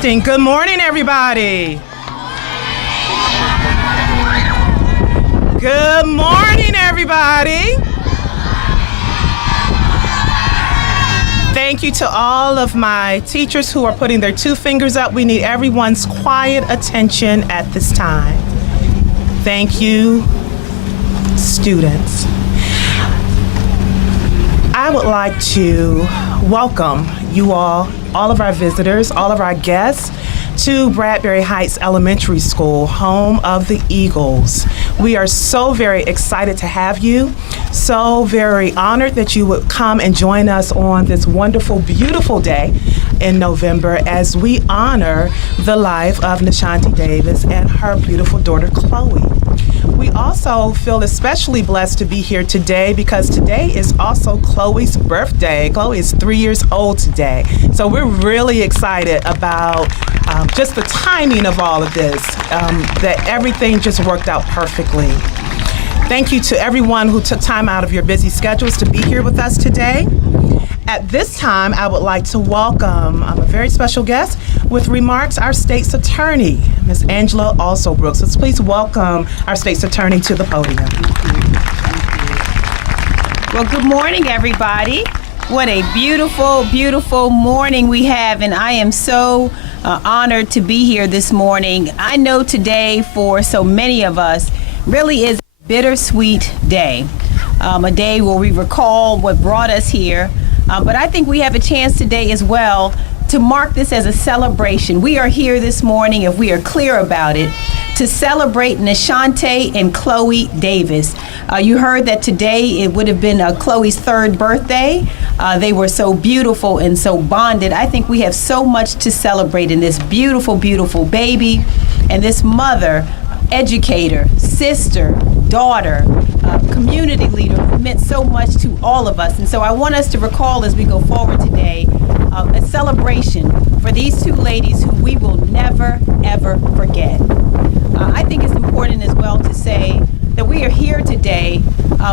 Testing. Good morning, everybody. Good morning, everybody. Thank you to all of my teachers who are putting their 2 fingers up. We need everyone's quiet attention at this time. Thank you, students. I would like to welcome you all of our visitors, all of our guests, to Bradbury Heights Elementary School, home of the Eagles. We are so very excited to have you, so very honored that you would come and join us on this wonderful, beautiful day in November as we honor the life of NeShante Davis and her beautiful daughter, Chloe. We also feel especially blessed to be here today because today is also Chloe's birthday. Chloe is 3 years old today. So we're really excited about just the timing of all of this, that everything just worked out perfectly. Thank you to everyone who took time out of your busy schedules to be here with us today. At this time, I would like to welcome a very special guest with remarks, our state's attorney, Ms. Angela Also Brooks. So please welcome our state's attorney to the podium. Well, good morning, everybody. What a beautiful, beautiful morning we have, and I am so honored to be here this morning. I know today, for so many of us, really is a bittersweet day, a day where we recall what brought us here. But I think we have a chance today as well to mark this as a celebration. We are here this morning, if we are clear about it, to celebrate NeShante and Chloe Davis. You heard that today it would have been Chloe's 3rd birthday. They were so beautiful and so bonded. I think we have so much to celebrate in this beautiful, beautiful baby and this mother, educator, sister, daughter, community leader who meant so much to all of us. And so I want us to recall as we go forward today a celebration for these 2 ladies who we will never, ever forget. I think it's important as well to say that we are here today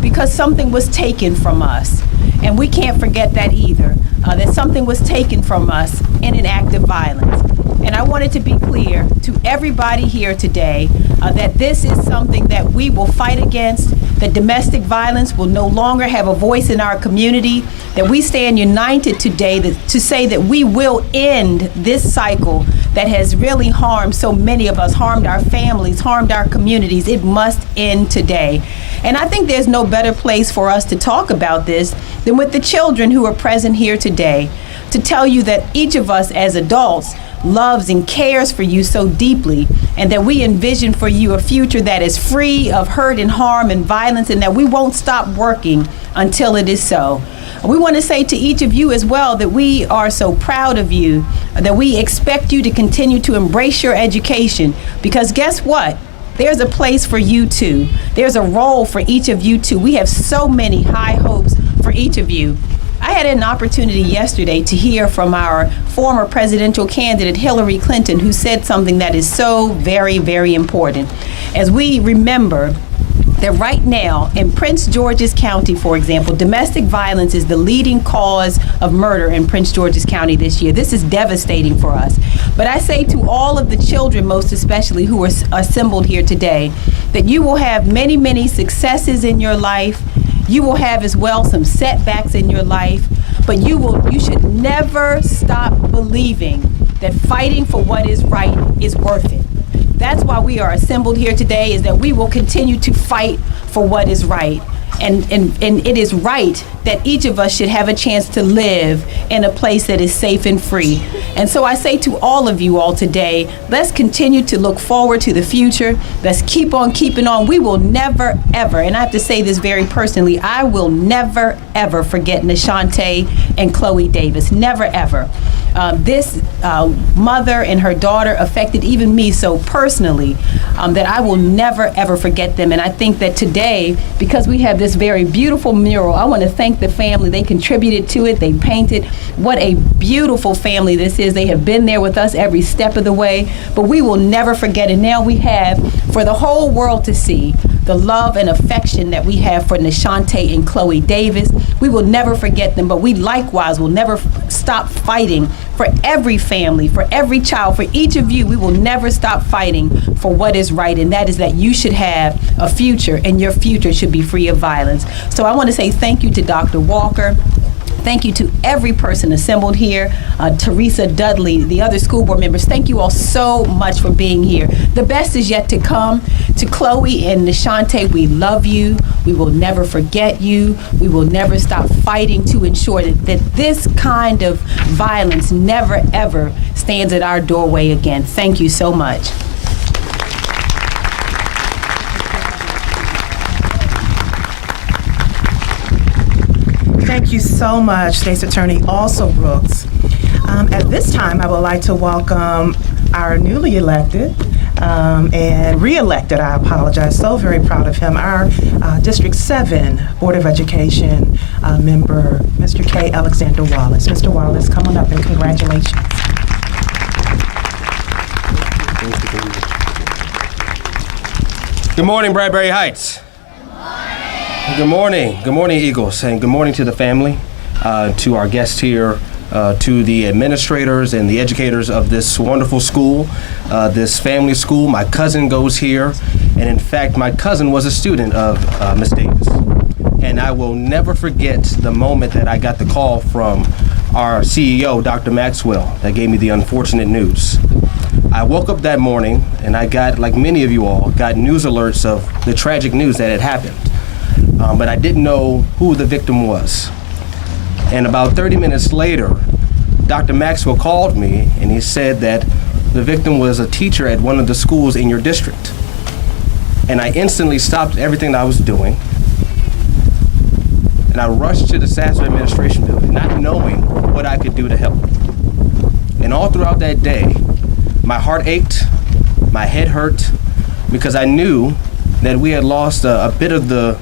because something was taken from us. And we can't forget that either, that something was taken from us in an act of violence. And I wanted to be clear to everybody here today that this is something that we will fight against, that domestic violence will no longer have a voice in our community, that we stand united today to say that we will end this cycle that has really harmed so many of us, harmed our families, harmed our communities. It must end today. And I think there's no better place for us to talk about this than with the children who are present here today, to tell you that each of us as adults loves and cares for you so deeply, and that we envision for you a future that is free of hurt and harm and violence, and that we won't stop working until it is so. We want to say to each of you as well that we are so proud of you, that we expect you to continue to embrace your education, because guess what? There's a place for you too. There's a role for each of you too. We have so many high hopes for each of you. I had an opportunity yesterday to hear from our former presidential candidate, Hillary Clinton, who said something that is so very, very important. As we remember that right now in Prince George's County, for example, domestic violence is the leading cause of murder in Prince George's County this year. This is devastating for us. But I say to all of the children, most especially who are assembled here today, that you will have many, many successes in your life. You will have as well some setbacks in your life, but you should never stop believing that fighting for what is right is worth it. That's why we are assembled here today, is that we will continue to fight for what is right. And it is right that each of us should have a chance to live in a place that is safe and free. And so I say to all of you all today, let's continue to look forward to the future. Let's keep on keeping on. We will never, ever, and I have to say this very personally, I will never, ever forget NeShante and Chloe Davis. Never, ever. This mother and her daughter affected even me so personally that I will never, ever forget them. And I think that today, because we have this very beautiful mural, I want to thank the family. They contributed to it. They painted. What a beautiful family this is. They have been there with us every step of the way, but we will never forget. And now we have, for the whole world to see, the love and affection that we have for NeShante and Chloe Davis. We will never forget them, but we likewise will never stop fighting for every family, for every child, for each of you. We will never stop fighting for what is right, and that is that you should have a future, and your future should be free of violence. So I want to say thank you to Dr. Walker. Thank you to every person assembled here, Teresa Dudley, the other school board members. Thank you all so much for being here. The best is yet to come. To Chloe and NeShante, we love you. We will never forget you. We will never stop fighting to ensure that this kind of violence never, ever stands at our doorway again. Thank you so much. Thank you so much, State's Attorney Also Brooks. At this time, I would like to welcome our newly elected and re-elected, I apologize, so very proud of him, our District 7 Board of Education member, Mr. K. Alexander Wallace. Mr. Wallace, come on up and congratulations. Good morning, Bradbury Heights. Good morning. Good morning, Eagles, and good morning to the family, to our guests here, to the administrators and the educators of this wonderful school, this family school. My cousin goes here, and in fact, my cousin was a student of Ms. Davis. And I will never forget the moment that I got the call from our CEO, Dr. Maxwell, that gave me the unfortunate news. I woke up that morning, and I got, like many of you all, got news alerts of the tragic news that had happened. But I didn't know who the victim was. And about 30 minutes later, Dr. Maxwell called me and he said that the victim was a teacher at one of the schools in your district. And I instantly stopped everything that I was doing. And I rushed to the SASSA administration building, not knowing what I could do to help. And all throughout that day, my heart ached, my head hurt, because I knew that we had lost a bit of the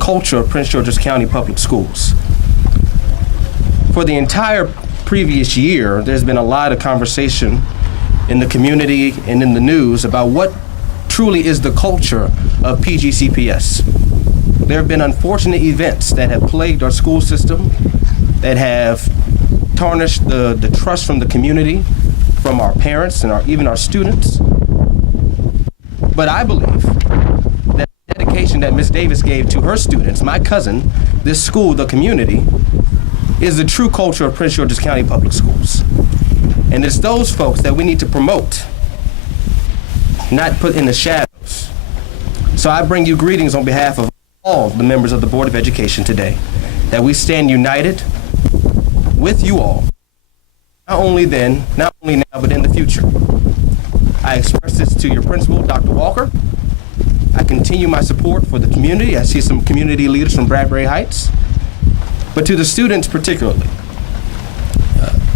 culture of Prince George's County Public Schools. For the entire previous year, there's been a lot of conversation in the community and in the news about what truly is the culture of PGCPS. There have been unfortunate events that have plagued our school system, that have tarnished the trust from the community, from our parents and even our students. But I believe that the dedication that Ms. Davis gave to her students, my cousin, this school, the community, is the true culture of Prince George's County Public Schools. And it's those folks that we need to promote, not put in the shadows. So I bring you greetings on behalf of all the members of the Board of Education today, that we stand united with you all, not only then, not only now, but in the future. I express this to your principal, Dr. Walker. I continue my support for the community. I see some community leaders from Bradbury Heights, but to the students particularly.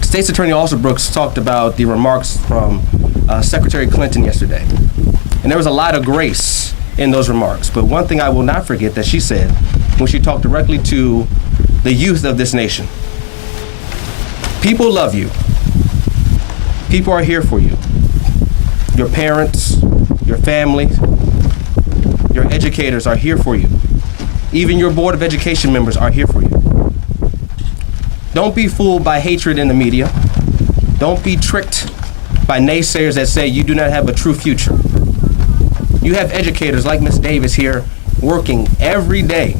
State's Attorney Also Brooks talked about the remarks from Secretary Clinton yesterday. And there was a lot of grace in those remarks. But one thing I will not forget that she said when she talked directly to the youth of this nation. People love you. People are here for you. Your parents, your family, your educators are here for you. Even your Board of Education members are here for you. Don't be fooled by hatred in the media. Don't be tricked by naysayers that say you do not have a true future. You have educators like Ms. Davis here working every day,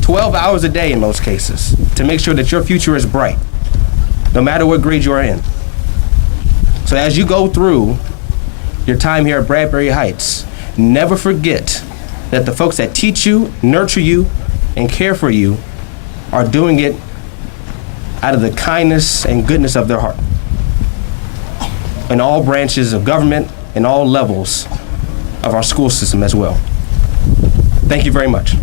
12 hours a day in most cases, to make sure that your future is bright, no matter what grade you are in. So as you go through your time here at Bradbury Heights, never forget that the folks that teach you, nurture you, and care for you are doing it out of the kindness and goodness of their heart. In all branches of government, in all levels of our school system as well. Thank you very much.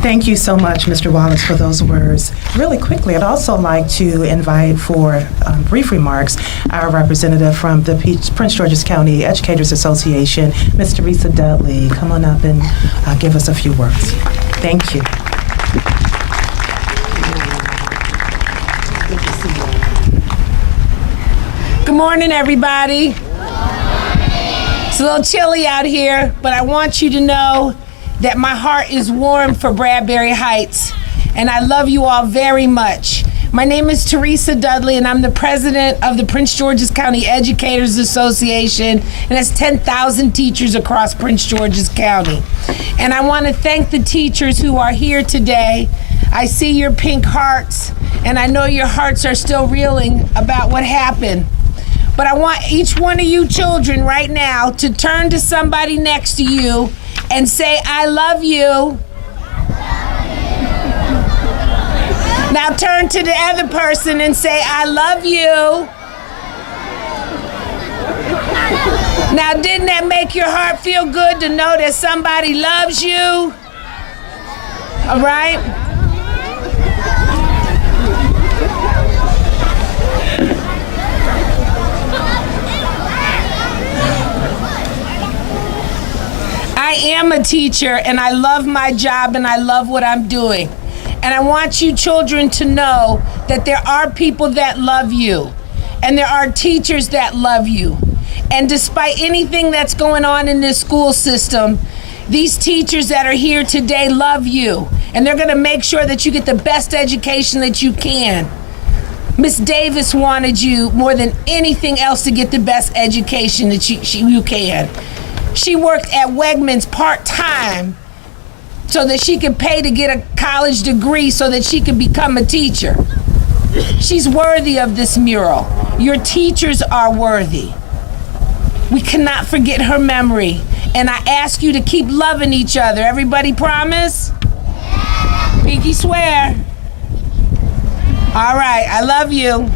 Thank you so much, Mr. Wallace, for those words. Really quickly, I'd also like to invite for brief remarks our representative from the Prince George's County Educators Association, Ms. Teresa Dudley. Come on up and give us a few words. Thank you. Good morning, everybody. It's a little chilly out here, but I want you to know that my heart is warm for Bradbury Heights, and I love you all very much. My name is Teresa Dudley, and I'm the president of the Prince George's County Educators Association, and that's 10,000 teachers across Prince George's County. And I want to thank the teachers who are here today. I see your pink hearts, and I know your hearts are still reeling about what happened. But I want each one of you children right now to turn to somebody next to you and say, I love you. Now turn to the other person and say, I love you. Now, didn't that make your heart feel good to know that somebody loves you? All right? I am a teacher, and I love my job, and I love what I'm doing. And I want you children to know that there are people that love you, and there are teachers that love you. And despite anything that's going on in this school system, these teachers that are here today love you, and they're gonna make sure that you get the best education that you can. Miss Davis wanted you more than anything else to get the best education that you can. She worked at Wegmans part-time so that she could pay to get a college degree so that she could become a teacher. She's worthy of this mural. Your teachers are worthy. We cannot forget her memory. And I ask you to keep loving each other. Everybody promise? Pinky swear. All right, I love you.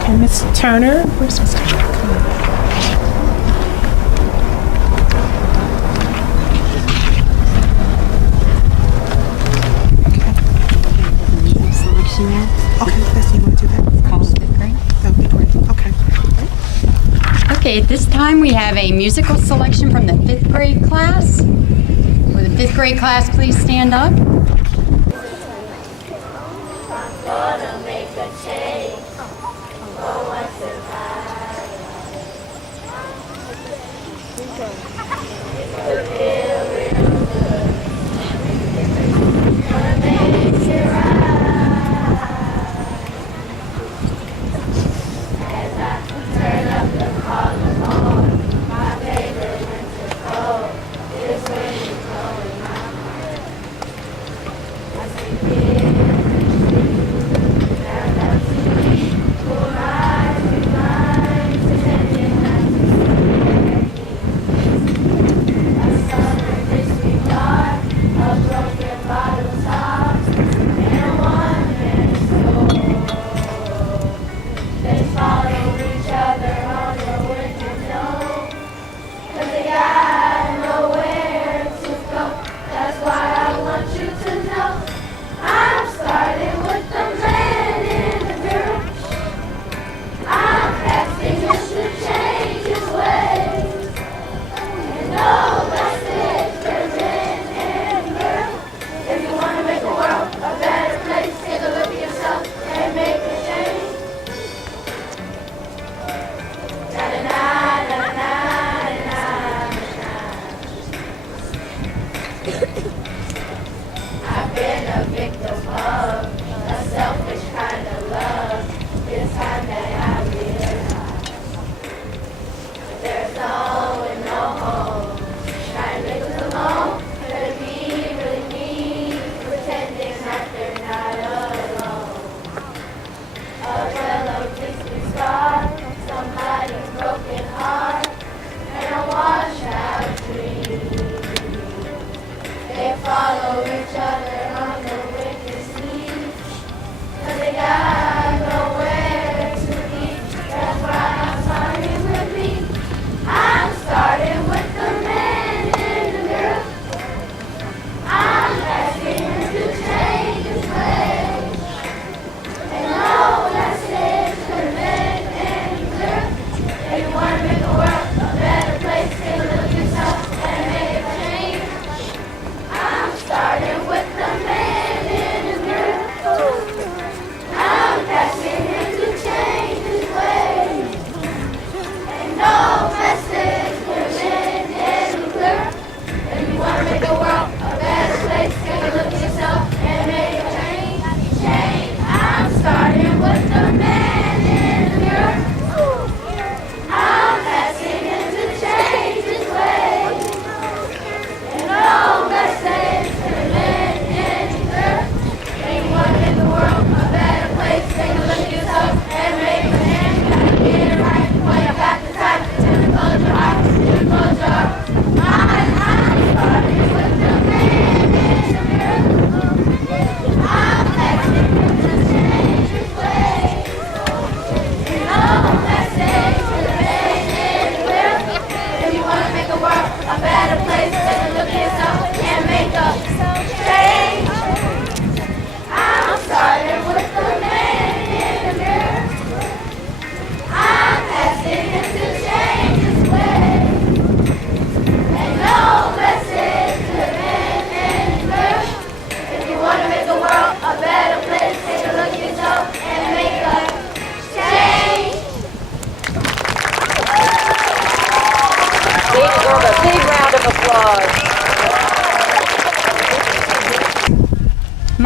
And Miss Turner, where's Miss Turner? Come on. Selection now. Okay, let's see, you want to do that? Call it fifth grade. That would be great. Okay. Okay, at this time we have a musical selection from the fifth grade class. Will the fifth grade class please stand up?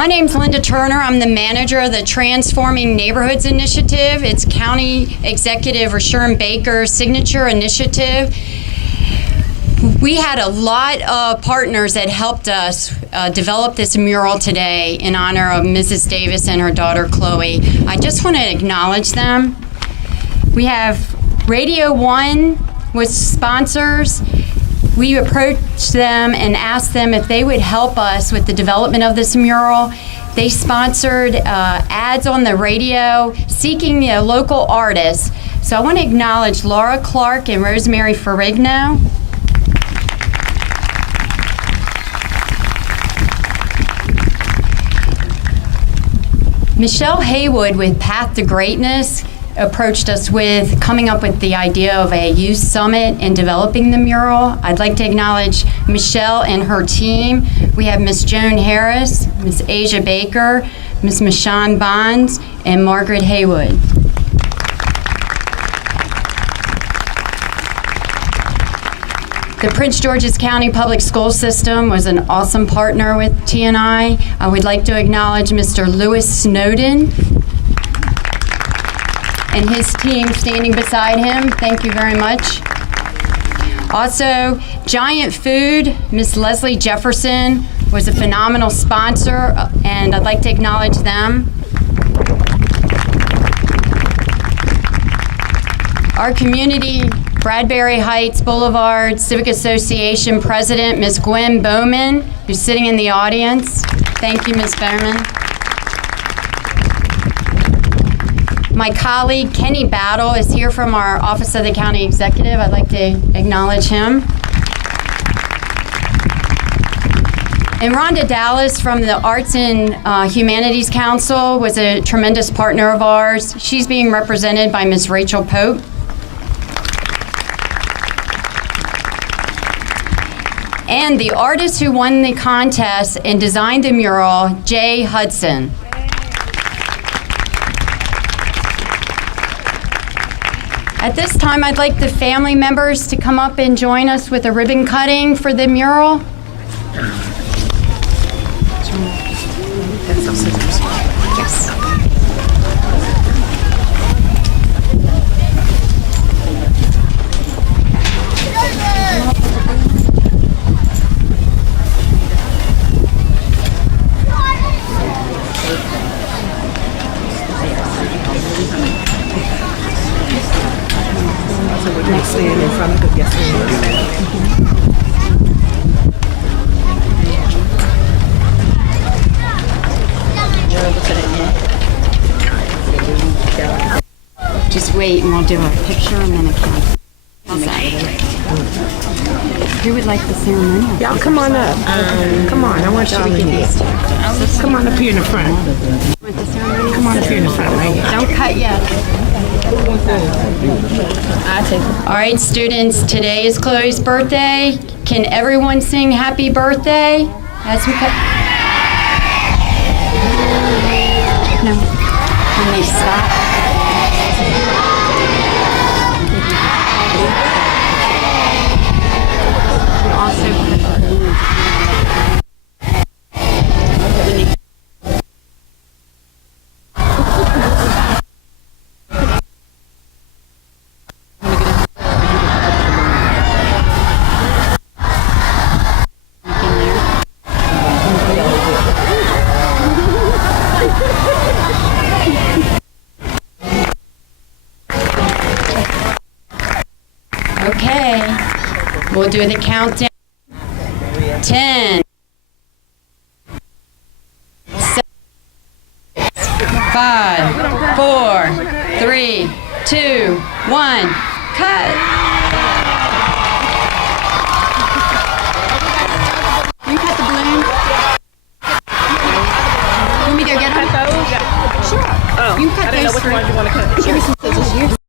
My name's Linda Turner. I'm the manager of the Transforming Neighborhoods Initiative. It's County Executive Rashawn Baker's signature initiative. We had a lot of partners that helped us develop this mural today in honor of Mrs. Davis and her daughter Chloe. I just want to acknowledge them. We have Radio 1 with sponsors. We approached them and asked them if they would help us with the development of this mural. They sponsored ads on the radio seeking the local artists. So I want to acknowledge Laura Clark and Rosemary Ferrigno. Michelle Haywood with Path to Greatness approached us with coming up with the idea of a youth summit and developing the mural. I'd like to acknowledge Michelle and her team. We have Miss Joan Harris, Miss Asia Baker, Miss Michonne Bonds, and Margaret Haywood. The Prince George's County Public School System was an awesome partner with TNI. I would like to acknowledge Mr. Lewis Snowden and his team standing beside him. Thank you very much. Also, Giant Food, Miss Leslie Jefferson was a phenomenal sponsor, and I'd like to acknowledge them. Our community, Bradbury Heights Boulevard Civic Association President, Ms. Gwen Bowman, who's sitting in the audience. Thank you, Ms. Bowman. My colleague, Kenny Battle, is here from our Office of the County Executive. I'd like to acknowledge him. And Rhonda Dallas from the Arts and Humanities Council was a tremendous partner of ours. She's being represented by Ms. Rachel Pope. And the artist who won the contest and designed the mural, Jay Hudson. At this time, I'd like the family members to come up and join us with a ribbon cutting for the mural. Stand in front of it. Yes, Just wait and we'll do a picture and then a count. How's that? Who would like the ceremonial? y'all come on up. Come on, I want y'all in here. Come on up here in the front. Want the ceremonial? Come on up here in the front, right here. Don't cut yet. All right, students, today is Chloe's birthday. Can everyone sing happy birthday as we cut? No. Can they stop? And also okay, we'll do the countdown. 10, 7, 5, 4, 3, 2, 1, cut. You can cut the balloon. You want me to go get them? Sure. You can cut those three. Which one do you want to cut? Give me some scissors here.